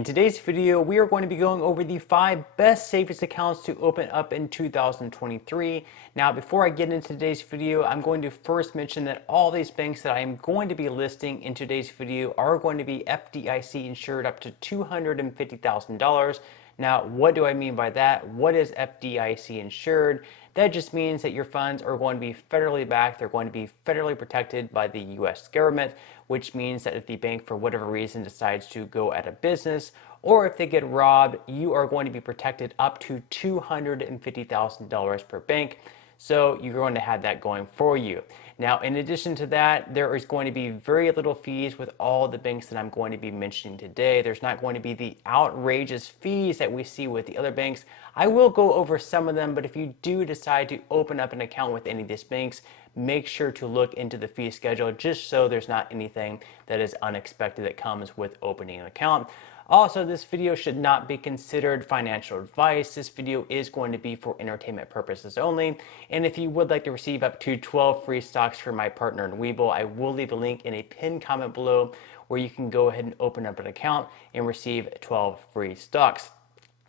In today's video, we are going to be going over the 5 best savings accounts to open up in 2023. Now, before I get into today's video, I'm going to first mention that all these banks that I am going to be listing in today's video are going to be FDIC insured up to $250,000. Now, what do I mean by that? What is FDIC insured? That just means that your funds are going to be federally backed. They're going to be federally protected by the US government, which means that if the bank, for whatever reason, decides to go out of business, or if they get robbed, you are going to be protected up to $250,000 per bank. So you're going to have that going for you. Now, in addition to that, there is going to be very little fees with all the banks that I'm going to be mentioning today. There's not going to be the outrageous fees that we see with the other banks. I will go over some of them, but if you do decide to open up an account with any of these banks, make sure to look into the fee schedule just so there's not anything that is unexpected that comes with opening an account. Also, this video should not be considered financial advice. This video is going to be for entertainment purposes only. And if you would like to receive up to 12 free stocks from my partner in Webull, I will leave a link in a pinned comment below where you can go ahead and open up an account and receive 12 free stocks.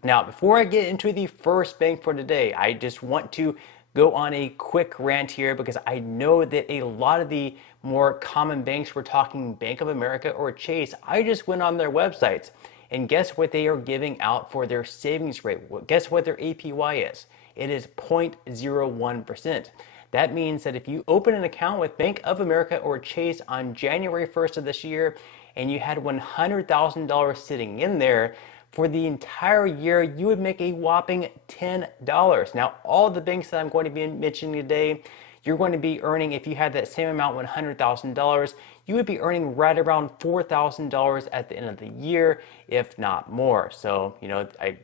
Now, before I get into the first bank for today, I just want to go on a quick rant here because I know that a lot of the more common banks, we're talking Bank of America or Chase, I just went on their websites and guess what they are giving out for their savings rate? Guess what their APY is? It is 0.01%. That means that if you open an account with Bank of America or Chase on January 1st of this year and you had $100,000 sitting in there, for the entire year, you would make a whopping $10. Now, all the banks that I'm going to be mentioning today, you're going to be earning, if you had that same amount, $100,000, you would be earning right around $4,000 at the end of the year, if not more. So,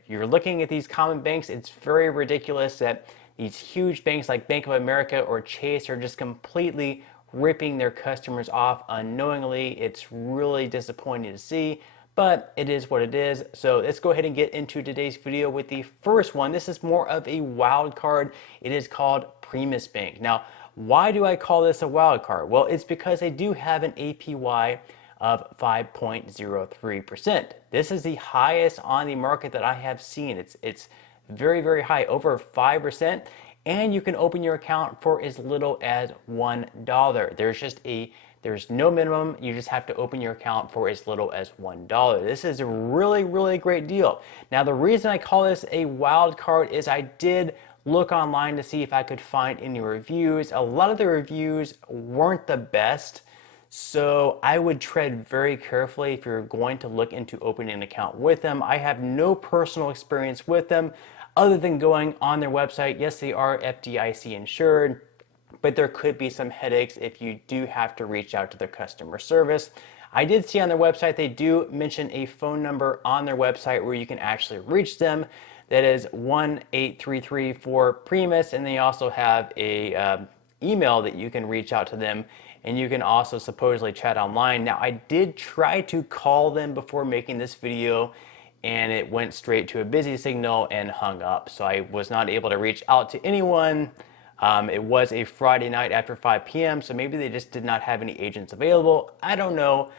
you're looking at these common banks, it's very ridiculous that these huge banks like Bank of America or Chase are just completely ripping their customers off unknowingly. It's really disappointing to see, but it is what it is. So let's go ahead and get into today's video with the first one. This is more of a wild card. It is called Primis Bank. Now, why do I call this a wild card? Well, it's because they do have an APY of 5.03%. This is the highest on the market that I have seen. It's very, very high, over 5%. And you can open your account for as little as $1. There's no minimum. You just have to open your account for as little as $1. This is a really, really great deal. Now, the reason I call this a wild card is I did look online to see if I could find any reviews. A lot of the reviews weren't the best. So I would tread very carefully if you're going to look into opening an account with them. I have no personal experience with them other than going on their website. Yes, they are FDIC insured, but there could be some headaches if you do have to reach out to their customer service. I did see on their website, they do mention a phone number on their website where you can actually reach them. That is 1-833-4-PRIMUS, and they also have a email that you can reach out to them, and you can also supposedly chat online. Now, I did try to call them before making this video, and it went straight to a busy signal and hung up. So I was not able to reach out to anyone. It was a Friday night after 5 p.m., so maybe they just did not have any agents available. I don't know,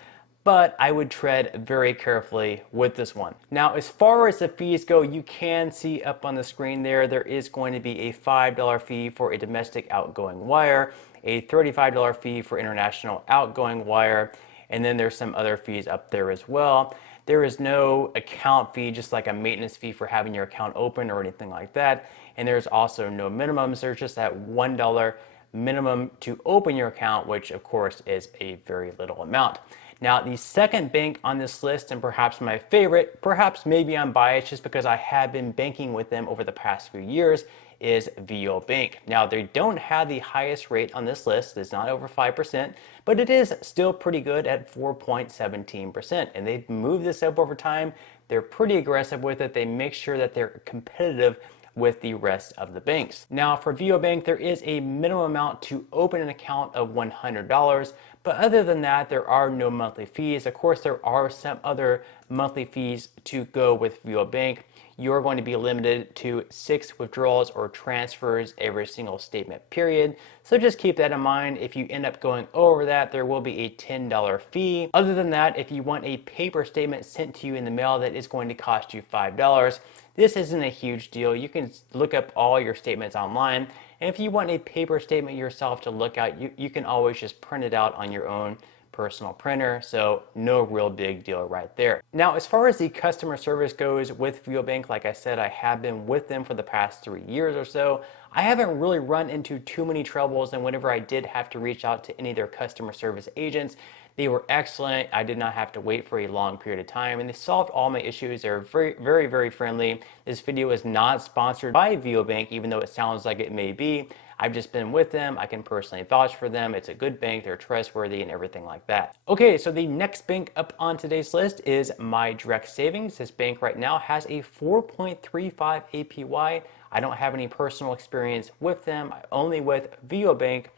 but I would tread very carefully with this one. Now, as far as the fees go, you can see up on the screen there is going to be a $5 fee for a domestic outgoing wire, a $35 fee for international outgoing wire, and then there's some other fees up there as well. There is no account fee, just like a maintenance fee for having your account open or anything like that. And there's also no minimums. There's just that $1 minimum to open your account, which of course is a very little amount. Now, the second bank on this list, and perhaps my favorite, perhaps maybe I'm biased just because I have been banking with them over the past few years, is Vio Bank. Now, they don't have the highest rate on this list. It's not over 5%, but it is still pretty good at 4.17%. And they've moved this up over time. They're pretty aggressive with it. They make sure that they're competitive with the rest of the banks. Now, for Vio Bank, there is a minimum amount to open an account of $100, But other than that, there are no monthly fees. Of course, there are some other monthly fees to go with Vio Bank. You're going to be limited to 6 withdrawals or transfers every single statement period. So just keep that in mind. If you end up going over that, there will be a $10 fee. Other than that, if you want a paper statement sent to you in the mail, that is going to cost you $5. This isn't a huge deal. You can look up all your statements online. And if you want a paper statement yourself to look at, you can always just print it out on your own personal printer, so no real big deal right there. Now, as far as the customer service goes with Vio Bank, like I said, I have been with them for the past 3 years or so. I haven't really run into too many troubles, and whenever I did have to reach out to any of their customer service agents, they were excellent. I did not have to wait for a long period of time, and they solved all my issues. They're very friendly. This video is not sponsored by Vio Bank, even though it sounds like it may be. I've just been with them. I can personally vouch for them. It's a good bank. They're trustworthy and everything like that. Okay, so the next bank up on today's list is My Direct Savings. This bank right now has a 4.35 APY. I don't have any personal experience with them, only with Vio Bank.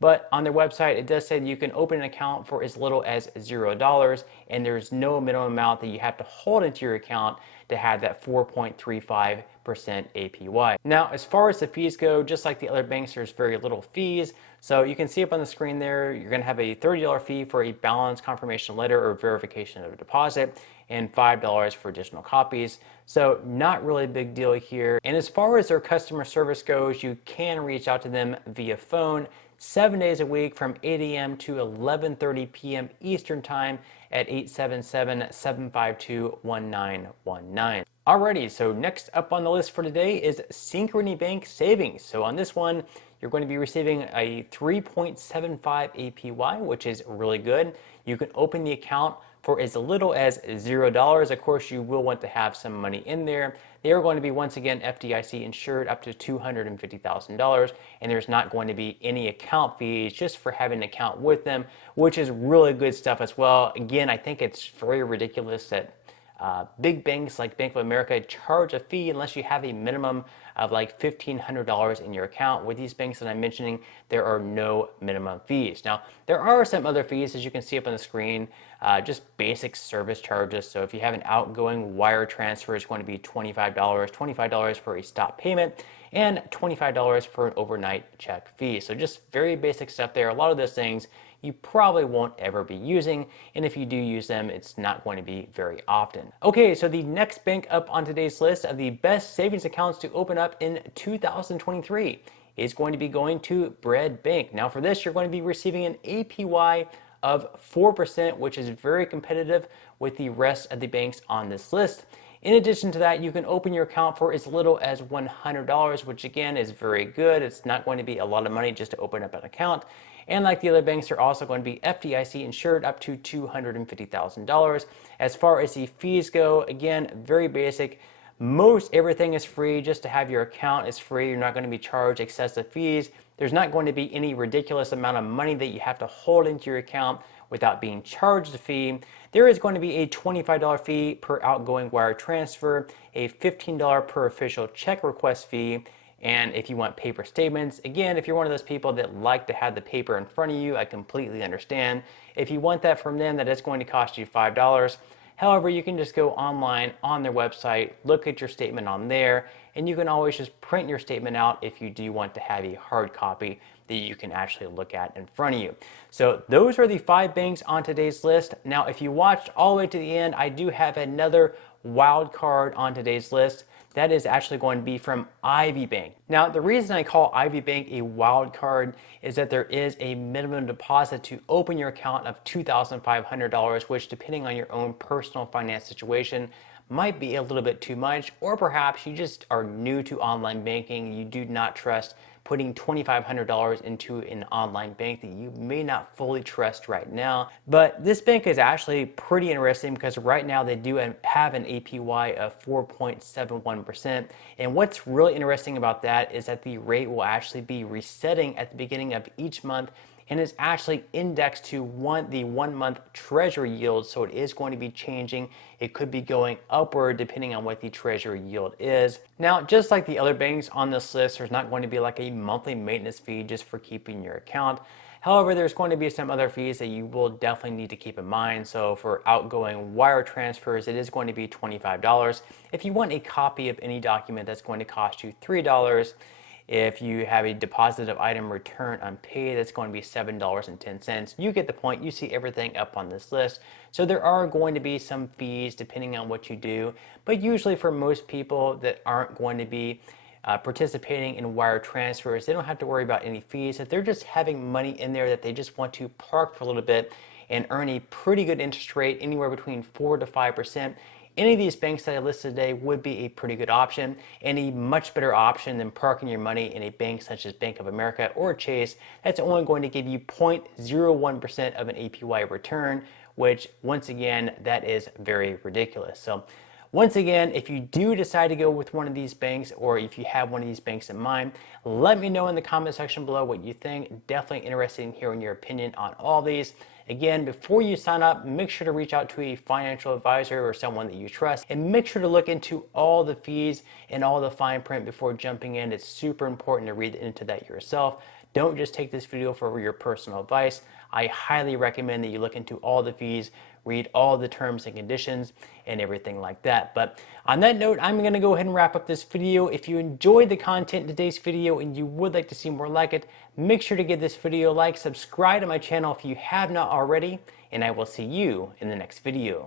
But on their website, it does say that you can open an account for as little as $0, and there's no minimum amount that you have to hold into your account to have that 4.35% APY. Now, as far as the fees go, just like the other banks, there's very little fees. So you can see up on the screen there, you're going to have a $30 fee for a balance confirmation letter or verification of a deposit, and $5 for additional copies. So not really a big deal here. And as far as their customer service goes, you can reach out to them via phone 7 days a week from 8 a.m. to 11:30 p.m. Eastern Time at 877-752-1919. Alrighty, so next up on the list for today is Synchrony Bank Savings. So on this one, you're going to be receiving a 3.75 APY, which is really good. You can open the account for as little as $0. Of course, you will want to have some money in there. They are going to be, once again, FDIC insured up to $250,000, and there's not going to be any account fees just for having an account with them, which is really good stuff as well. Again, I think it's very ridiculous that big banks like Bank of America charge a fee unless you have a minimum of like $1,500 in your account. With these banks that I'm mentioning, there are no minimum fees. Now, there are some other fees, as you can see up on the screen, just basic service charges. So if you have an outgoing wire transfer, it's going to be $25 for a stop payment, and $25 for an overnight check fee. So just very basic stuff there. A lot of those things you probably won't ever be using, and if you do use them, it's not going to be very often. Okay, so the next bank up on today's list of the best savings accounts to open up in 2023 is going to be going to Bread Bank. Now for this, you're going to be receiving an APY of 4%, which is very competitive with the rest of the banks on this list. In addition to that, you can open your account for as little as $100, which again is very good. It's not going to be a lot of money just to open up an account. And like the other banks, they're also going to be FDIC insured up to $250,000. As far as the fees go, again, very basic. Most everything is free. Just to have your account is free. You're not going to be charged excessive fees. There's not going to be any ridiculous amount of money that you have to hold into your account without being charged a fee. There is going to be a $25 fee per outgoing wire transfer, a $15 per official check request fee, and if you want paper statements, again, if you're one of those people that like to have the paper in front of you, I completely understand. If you want that from them, that is going to cost you $5. However, you can just go online on their website, look at your statement on there, and you can always just print your statement out if you do want to have a hard copy that you can actually look at in front of you. So those are the 5 banks on today's list. Now, if you watched all the way to the end, I do have another wild card on today's list. That is actually going to be from Ivy Bank. Now, the reason I call Ivy Bank a wild card is that there is a minimum deposit to open your account of $2,500, which, depending on your own personal finance situation, might be a little bit too much, or perhaps you just are new to online banking. You do not trust putting $2,500 into an online bank that you may not fully trust right now. But this bank is actually pretty interesting because right now they do have an APY of 4.71%. And what's really interesting about that is that the rate will actually be resetting at the beginning of each month, and is actually indexed to the 1 month treasury yield. So it is going to be changing. It could be going upward depending on what the treasury yield is. Now, just like the other banks on this list, there's not going to be like a monthly maintenance fee just for keeping your account. However, there's going to be some other fees that you will definitely need to keep in mind. So for outgoing wire transfers, it is going to be $25. If you want a copy of any document, that's going to cost you $3. If you have a deposit of item return unpaid, that's going to be $7.10. You get the point. You see everything up on this list. So there are going to be some fees depending on what you do. But usually for most people that aren't going to be participating in wire transfers, they don't have to worry about any fees. If they're just having money in there that they just want to park for a little bit and earn a pretty good interest rate, anywhere between 4 to 5%, any of these banks that I listed today would be a pretty good option, and a much better option than parking your money in a bank such as Bank of America or Chase that's only going to give you 0.01% of an APY return, which once again, that is very ridiculous. So once again, if you do decide to go with one of these banks, or if you have one of these banks in mind, let me know in the comment section below what you think. Definitely interested in hearing your opinion on all these. Again, before you sign up, make sure to reach out to a financial advisor or someone that you trust, and make sure to look into all the fees and all the fine print before jumping in. It's super important to read into that yourself. Don't just take this video for your personal advice. I highly recommend that you look into all the fees, read all the terms and conditions and everything like that. But on that note, I'm going to go ahead and wrap up this video. If you enjoyed the content in today's video and you would like to see more like it, make sure to give this video a like, subscribe to my channel if you have not already, and I will see you in the next video.